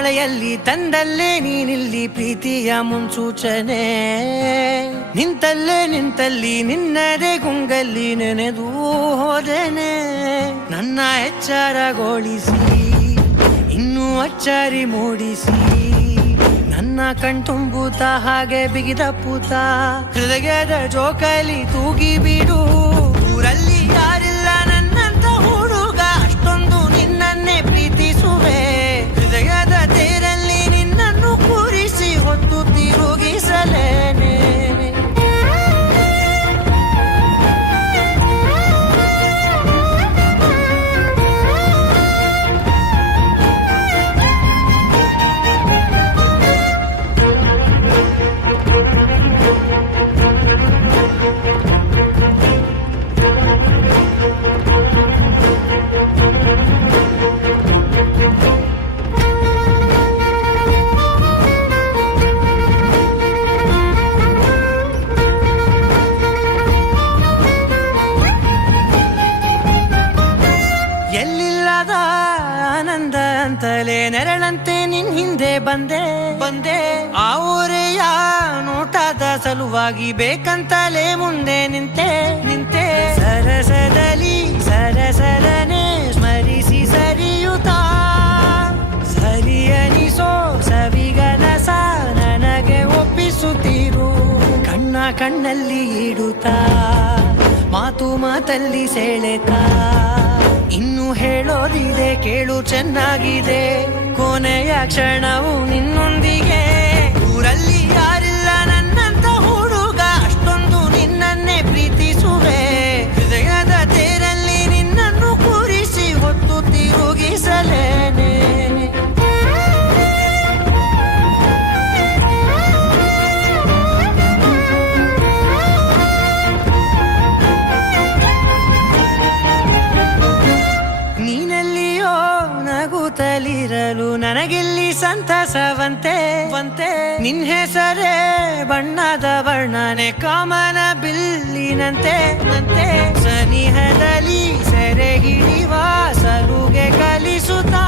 ಮಳೆಯಲ್ಲಿ ತಂದಲ್ಲೇ ನೀನಿಲ್ಲಿ ಪ್ರೀತಿಯ ಮುನ್ಸೂಚನೆ. ನಿಂತಲ್ಲಿ ನಿನ್ನದೇ ಗುಂಗಲ್ಲಿ ನೆನೆದು ಹೋದೆನೆ. ನನ್ನ ಎಚ್ಚರಗೊಳಿಸಿ ಇನ್ನೂ ಅಚ್ಚರಿ ಮೂಡಿಸಿ, ನನ್ನ ಕಣ್ತುಂಬುತ್ತ ಹಾಗೆ ಬಿಗಿದ ಪೂತ ಹೃದಯದ ಜೋಕಾಲಿ ತೂಗಿ ಬಿಡು. ಊರಲ್ಲಿ ಯಾರಿಲ್ಲ ನನ್ನಂತ ಹುಡುಗ, ಅಷ್ಟೊಂದು ನಿನ್ನನ್ನೇ ಪ್ರೀತಿಸುವೆ. ಹೃದಯದ ತೇರಲ್ಲಿ ನಿನ್ನನ್ನು ಕೂರಿಸಿ ಹೊತ್ತು ತಿರುಗಿಸಲೇನೆ. ಎಲ್ಲಿಲ್ಲದ ಆನಂದ ಅಂತಲೇ ನೆರಳಂತೆ ನಿನ್ ಹಿಂದೆ ಬಂದೆ. ಆ ಊರೆಯ ನೋಟದ ಸಲುವಾಗಿ ಬೇಕಂತಲೇ ಮುಂದೆ ನಿಂತೆ. ಸರಸರನೆ ಸ್ಮರಿಸಿ ಸರಿಯುತ್ತಾ, ಸರಿಯನಿಸೋ ಸವಿಗನಸ ನನಗೆ ಒಪ್ಪಿಸುತ್ತೀರು. ಕಣ್ಣಲ್ಲಿ ಇಡುತ್ತಾ, ಮಾತಲ್ಲಿ ಸೆಳೆತಾ, ಇನ್ನು ಹೇಳೋದಿದೆ ಕೇಳು ಚೆನ್ನಾಗಿದೆ. ಕೊನೆಯ ಕ್ಷಣವು ನಿನ್ನೊಂದಿಗೆ. ಊರಲ್ಲಿ ಯಾರಿಲ್ಲ ನನ್ನಂತ ಹುಡುಗ, ಅಷ್ಟೊಂದು ನಿನ್ನನ್ನೇ ಪ್ರೀತಿಸುವೆ. ಹೃದಯದ ತೇರಲ್ಲಿ ನಿನ್ನನ್ನು ಕೂರಿಸಿ ಹೊತ್ತು ತಿರುಗಿಸಲೇನೆ. ನೀನೆಲ್ಲಿಯೋ ನಗುತ್ತಲಿರಲು ನನಗಿಲ್ಲಿ ಸಂತಸವಂತೆ. ನಿನ್ ಹೆಸರೇ ಬಣ್ಣದ ವರ್ಣನೆ ಕಾಮನ ಬಿಲ್ಲಿನಂತೆ. ಸನಿಹದಲ್ಲಿ ಸೆರೆ ಹಿಡಿಯುವ ಸಲುಗೆ ಕಲಿಸುತ್ತಾ,